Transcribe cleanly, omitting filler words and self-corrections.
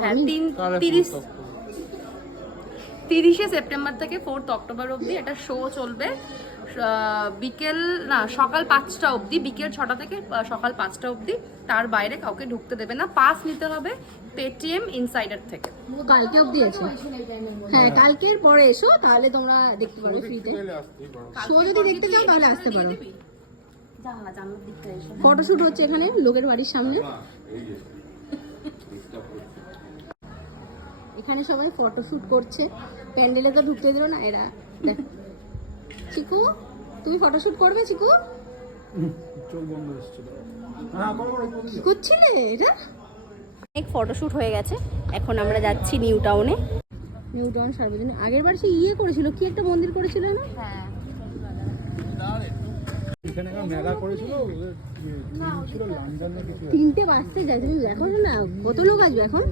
হ্যাঁ 30শে সেপ্টেম্বর থেকে 4th October অবধি একটা শো চলবে। বিকেল না সকাল 5টা অবধি, বিকেল 6টা থেকে সকাল 5টা অবধি। তার বাইরে কাউকে ঢুকতে দেবে না। পাস নিতে হবে পেটিএম ইনসাইডার থেকে। কালকে অবধি আছে। হ্যাঁ কালকের পরে এসো, তাহলে তোমরা দেখতে পারবে ফ্রিতে। শো যদি দেখতে চাও তাহলে আসতে পারো। ফটোশুট হচ্ছে এখানে লোকের বাড়ির সামনে। এখানে সবাই ফটোশুট করছে। প্যান্ডেলে তো ঢুকতে দিল না এরা। দেখ চিকু, তুমি ফটোশুট করবে চিকু? কি করছিলে এটা? অনেক ফটোশুট হয়ে গেছে, এখন আমরা যাচ্ছি নিউ টাউনে। নিউ টাউন সার্বজনীন। আগের বার সে ইয়ে করেছিল, কি একটা মন্দির করেছিল না? হ্যাঁ মেলা করেছিল। 3টে বাজতে যায়, তুমি দেখো না কত লোক আসবে এখন।